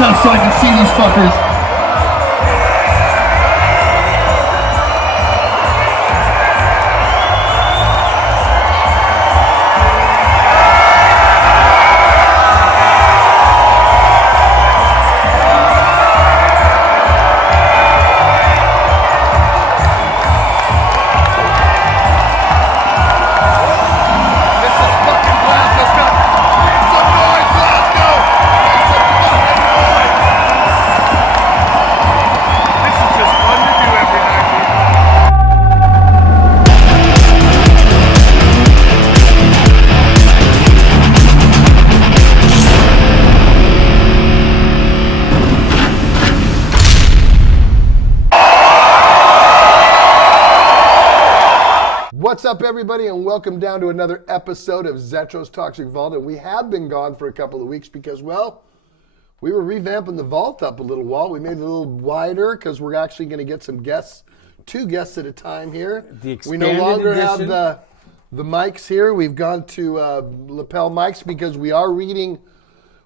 up so I can see these fuckers. What's up, everybody, and welcome down to another episode of Zetro's Toxic Vault. And we have been gone for a couple of weeks because, well, we were revamping the vault up a little while. We made it a little wider because we're actually going to get some guests, 2 guests at a time here. We no longer have the mics here. We've gone to lapel mics because we are reading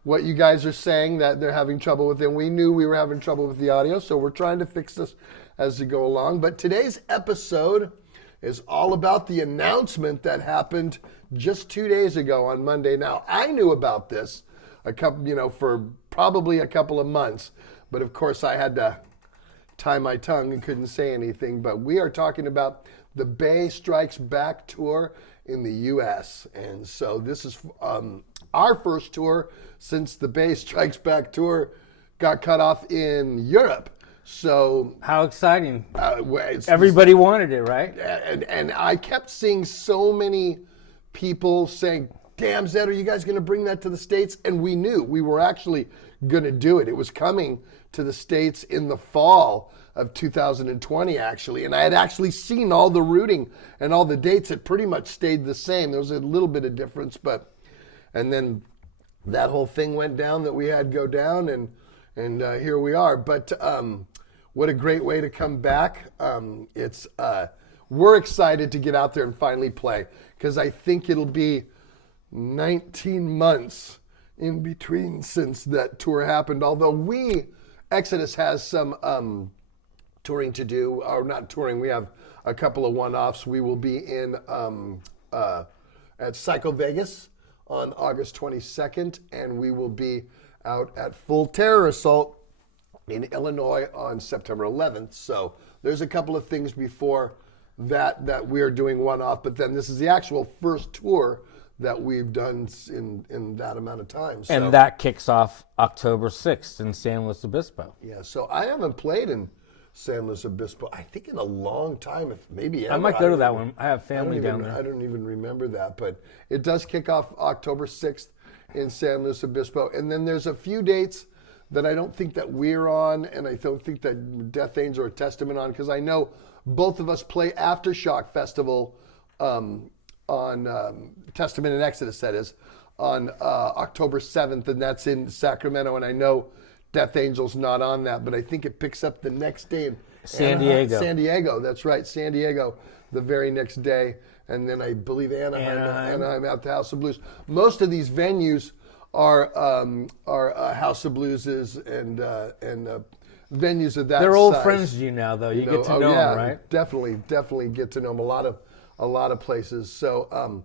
what you guys are saying that they're having trouble with, and we knew we were having trouble with the audio, so we're trying to fix this as we go along. But today's episode is all about the announcement that happened just 2 days ago on Monday. Now, I knew about this for probably a couple of months, but of course I had to tie my tongue and couldn't say anything. But we are talking about the Bay Strikes Back tour in the U.S. And so this is our first tour since the Bay Strikes Back tour got cut off in Europe. So how exciting! Everybody wanted it, right? And I kept seeing so many people saying, "Damn, Zed, are you guys going to bring that to the States?" And we knew we were actually going to do it. It was coming to the States in the fall of 2020, actually. And I had actually seen all the routing and all the dates. It pretty much stayed the same. There was a little bit of difference, and then that whole thing went down that we had go down, and here we are. But what a great way to come back. We're excited to get out there and finally play because I think it'll be 19 months in between since that tour happened. Although Exodus has some touring to do, or not touring, we have a couple of one-offs. We will be in at Psycho Vegas on August 22nd, and we will be out at Full Terror Assault in Illinois on September 11th. So there's a couple of things before that we are doing one-off, but then this is the actual first tour that we've done in that amount of time. So, and that kicks off October 6th in San Luis Obispo. Yeah, so I haven't played in San Luis Obispo, I think, in a long time, if maybe ever. I might go to that one. I have family down there. I don't even remember that, but it does kick off October 6th in San Luis Obispo. And then there's a few dates that I don't think that we're on, and I don't think that Death Angel or Testament on, because I know both of us play Aftershock Festival on Testament and Exodus, that is, on October 7th, and that's in Sacramento, and I know Death Angel's not on that, but I think it picks up the next day in San Diego. San Diego, that's right, San Diego, the very next day, and then I believe Anaheim at the House of Blues. Most of these venues are House of Blueses and venues of that They're old size. friends to you now, though. You get to know them, right? Definitely get to know them. A lot of places. So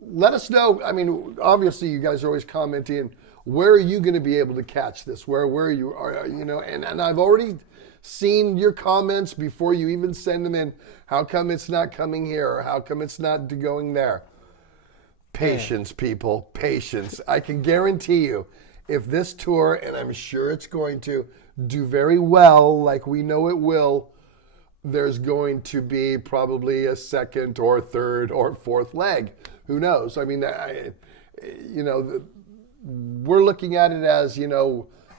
let us know. I mean, obviously, you guys are always commenting. Where are you going to be able to catch this? Where you are, and I've already seen your comments before you even send them in. How come it's not coming here? Or how come it's not going there? Patience, people, patience. I can guarantee you, if this tour, and I'm sure it's going to do very well, like we know it will, there's going to be probably a second or third or fourth leg. Who knows? I mean, we're looking at it as,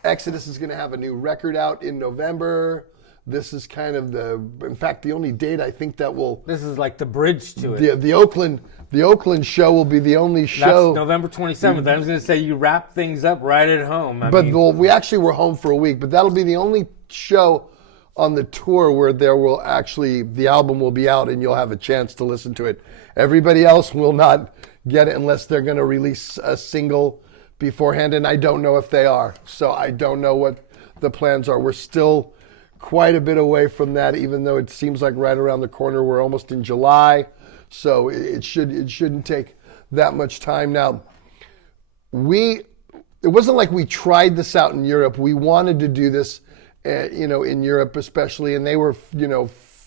Exodus is going to have a new record out in November. This is kind of in fact, the only date I think that will. This is like the bridge to it. The Oakland show will be the only show. That's November 27th. I was going to say you wrap things up right at home. We actually were home for a week, but that'll be the only show on the tour where the album will be out and you'll have a chance to listen to it. Everybody else will not get it unless they're going to release a single beforehand, and I don't know if they are. So I don't know what the plans are. We're still quite a bit away from that, even though it seems like right around the corner. We're almost in July, so it shouldn't take that much time. Now, it wasn't like we tried this out in Europe. We wanted to do this, in Europe especially, and they were,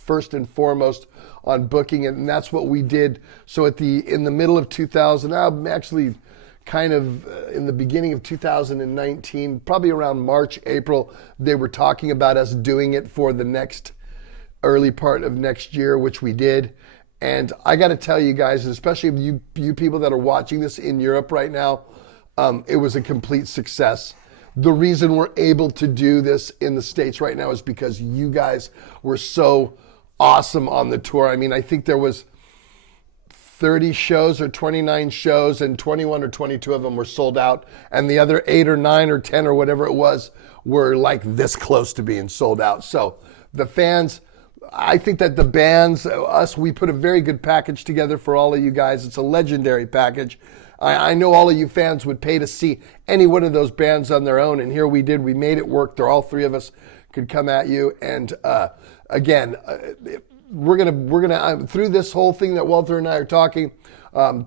first and foremost on booking it, and that's what we did. So in the middle of 2000, actually kind of in the beginning of 2019, probably around March, April, they were talking about us doing it for the next early part of next year, which we did. And I got to tell you guys, especially you people that are watching this in Europe right now, it was a complete success. The reason we're able to do this in the States right now is because you guys were so awesome on the tour. I mean, I think there was 30 shows or 29 shows, and 21 or 22 of them were sold out, and the other 8 or 9 or 10 or whatever it was were like this close to being sold out. So the fans, I think that the bands, we put a very good package together for all of you guys. It's a legendary package. I know all of you fans would pay to see any one of those bands on their own, and here we did. We made it work. All three of us could come at you, and again, we're gonna through this whole thing that Walter and I are talking.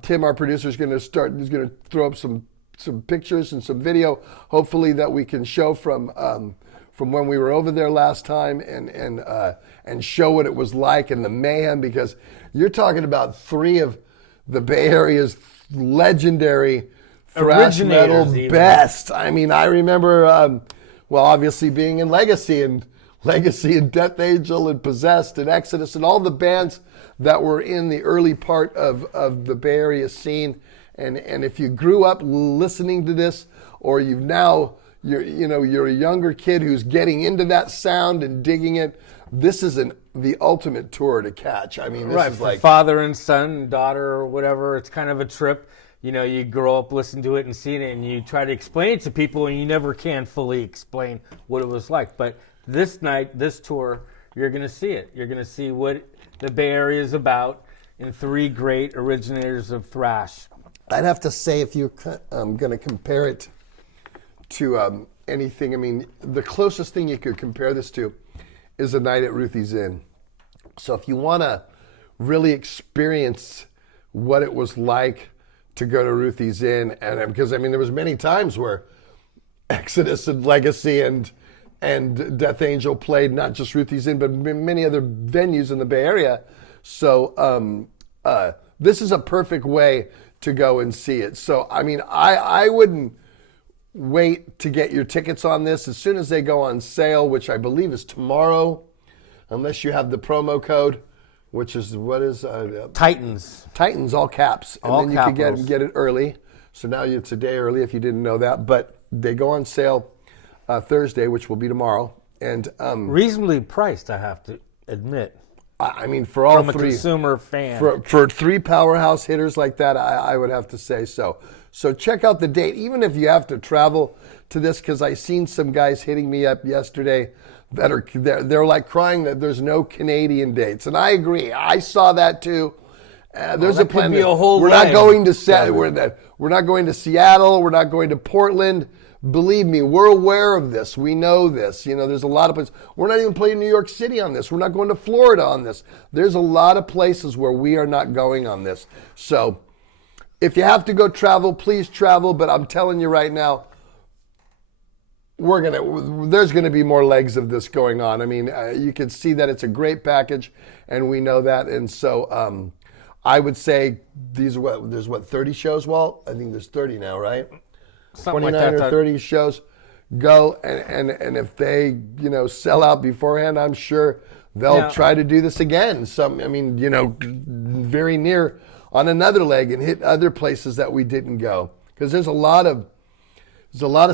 Tim, our producer, is gonna throw up some pictures and some video, hopefully that we can show from when we were over there last time, and show what it was like and the mayhem, because you're talking about three of the Bay Area's legendary thrash metal best. I mean, I remember, obviously being in Legacy and Death Angel and Possessed and Exodus and all the bands that were in the early part of the Bay Area scene. And if you grew up listening to this, or you're a younger kid who's getting into that sound and digging it, this is the ultimate tour to catch. I mean, this is like father and son, daughter, or whatever. It's kind of a trip. You grow up listening to it and seeing it, and you try to explain it to people, and you never can fully explain what it was like. But this night, this tour, you're going to see it. You're going to see what the Bay Area is about in three great originators of thrash. I'd have to say, if you're going to compare it to anything, I mean, the closest thing you could compare this to is a night at Ruthie's Inn. So if you want to really experience what it was like to go to Ruthie's Inn, and because, I mean, there was many times where Exodus and Legacy and Death Angel played not just Ruthie's Inn, but many other venues in the Bay Area. So this is a perfect way to go and see it. So, I mean, I wouldn't wait to get your tickets on this as soon as they go on sale, which I believe is tomorrow, unless you have the promo code, which is, what is? Titans. Titans, all caps. And all then you capitals. can get it early. So now it's a day early if you didn't know that. But they go on sale Thursday, which will be tomorrow. And reasonably priced, I have to admit. I mean, for all from three, a consumer fan, for three powerhouse hitters like that, I would have to say so. So check out the date, even if you have to travel to this, because I seen some guys hitting me up yesterday that they're like crying that there's no Canadian dates, and I agree. I saw that too. There's a plan. We're not going to we're not going to Seattle. We're not going to Portland. Believe me, we're aware of this. We know this. There's a lot of places. We're not even playing New York City on this. We're not going to Florida on this. There's a lot of places where we are not going on this. So if you have to go travel, please travel. But I'm telling you right now, there's going to be more legs of this going on. I mean, you can see that it's a great package, and we know that. And so I would say there's 30 shows, Walt? I think there's 30 now, right? Something 29 like that. or 30 shows. Go, and if they, sell out beforehand, I'm sure they'll try to do this again. Very near on another leg and hit other places that we didn't go. Because there's a lot of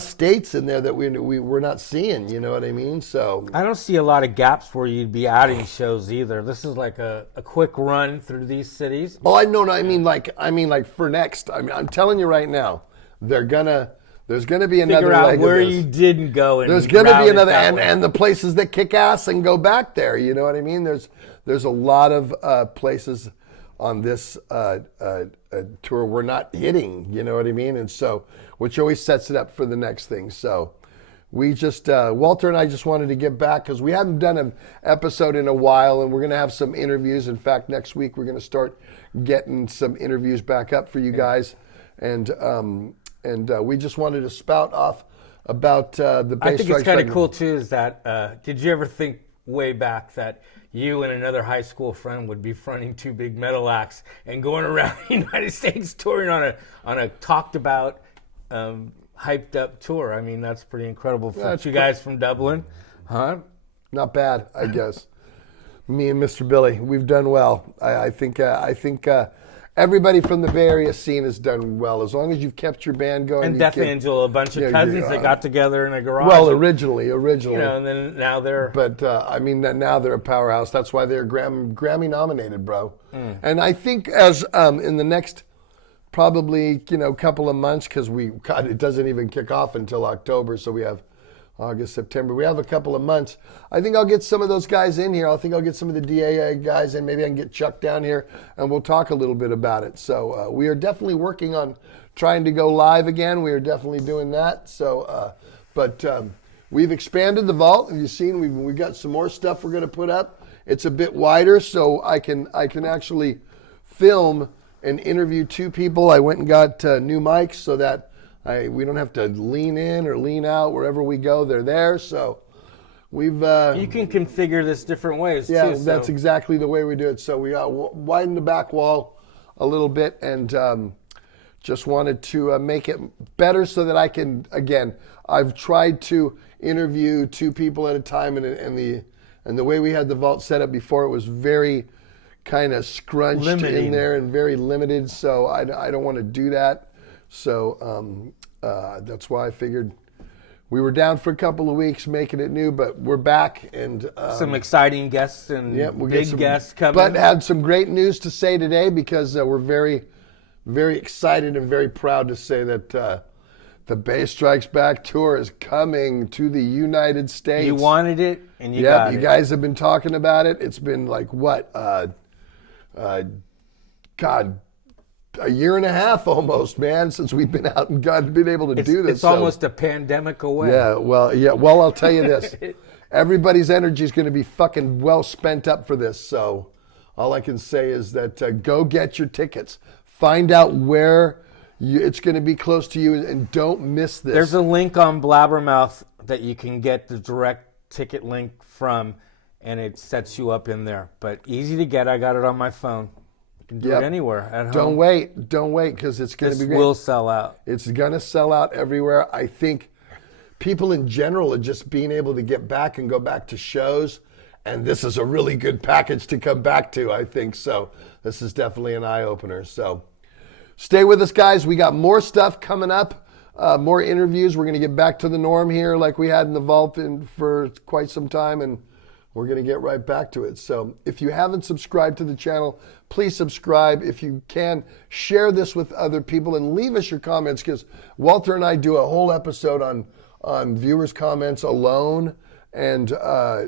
states in there that we're not seeing, you know what I mean? So I don't see a lot of gaps where you'd be adding shows either. This is like a quick run through these cities. Oh, I know. I mean, like for next. I mean, I'm telling you right now, there's gonna be another figure out leg where of this. you didn't go. And there's gonna be another, and the places that kick ass and go back there. You know what I mean? There's a lot of places on this tour we're not hitting, you know what I mean? And so, which always sets it up for the next thing. So we just, Walter and I just wanted to get back because we haven't done an episode in a while, and we're going to have some interviews. In fact, next week we're going to start getting some interviews back up for you guys. And we just wanted to spout off about the bass. I think it's kind of cool too is that, did you ever think way back that you and another high school friend would be fronting two big metal acts and going around the United States touring on a talked about, hyped up tour? I mean, that's pretty incredible for you guys from Dublin, huh? Not bad, I guess. Me and Mr. Billy, we've done well. I think everybody from the Bay Area scene has done well as long as you've kept your band going. And Death Angel, a bunch of cousins that got together in a garage. Well, originally, you know, and then now they're. But I mean, now they're a powerhouse. That's why they're Grammy nominated, bro. And I think as in the next probably couple of months, because it doesn't even kick off until October, so we have August, September. We have a couple of months. I think I'll get some of those guys in here. I think I'll get some of the DAA guys in. Maybe I can get Chuck down here, and we'll talk a little bit about it. So we are definitely working on trying to go live again. We are definitely doing that. So, but we've expanded the vault. Have you seen? We've got some more stuff we're going to put up. It's a bit wider, so I can actually film and interview two people. I went and got new mics so that we don't have to lean in or lean out. Wherever we go, they're there. So we've... you can configure this different ways, yeah, too. That's exactly the way we do it. So we widened the back wall a little bit and just wanted to make it better so that I can, again, I've tried to interview two people at a time, and the way we had the vault set up before, it was very kind of scrunched in there and very limited. So I don't want to do that. So that's why I figured we were down for a couple of weeks making it new, but we're back and some exciting guests and big guests coming. But had some great news to say today because we're very, very excited and very proud to say that the Bass Strikes Back tour is coming to the United States. You wanted it, and you got it. You guys have been talking about it. It's been like what? God. A year and a half almost, man, since we've been out and been able to do this. It's almost a pandemic away. Yeah, well, I'll tell you this. Everybody's energy is going to be fucking well spent up for this. So all I can say is that go get your tickets. Find out where it's going to be close to you and don't miss this. There's a link on Blabbermouth that you can get the direct ticket link from, and it sets you up in there. But easy to get. I got it on my phone. You can do it anywhere at home. Don't wait, because it's going to be great. This will sell out. It's going to sell out everywhere. I think people in general are just being able to get back and go back to shows, and this is a really good package to come back to, I think. So this is definitely an eye-opener. So stay with us, guys. We got more stuff coming up, more interviews. We're going to get back to the norm here like we had in the vault for quite some time, and we're going to get right back to it. So if you haven't subscribed to the channel, please subscribe. If you can, share this with other people and leave us your comments, because Walter and I do a whole episode on viewers' comments alone. And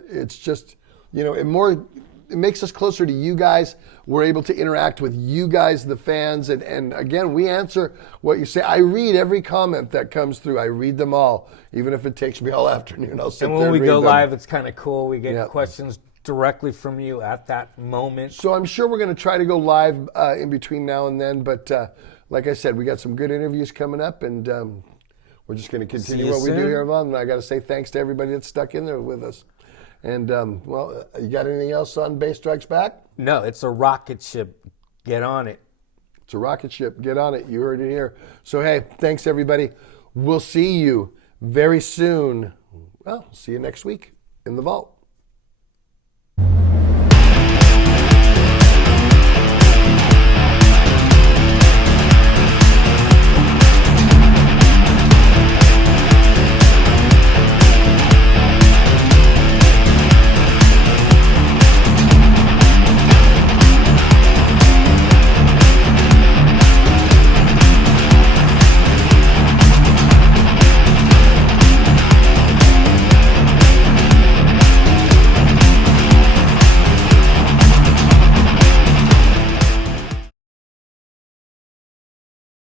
it's just, it makes us closer to you guys. We're able to interact with you guys, the fans. And again, we answer what you say. I read every comment that comes through. I read them all. Even if it takes me all afternoon, I'll sit there and read them. And when we go live, it's kind of cool. We get questions directly from you at that moment. So I'm sure we're going to try to go live in between now and then. But like I said, we got some good interviews coming up, and we're just going to continue what we do here. And I got to say thanks to everybody that's stuck in there with us. And, you got anything else on Bass Strikes Back? No, it's a rocket ship. Get on it. It's a rocket ship. Get on it. You heard it here. So, hey, thanks, everybody. We'll see you very soon. Well, see you next week in the vault.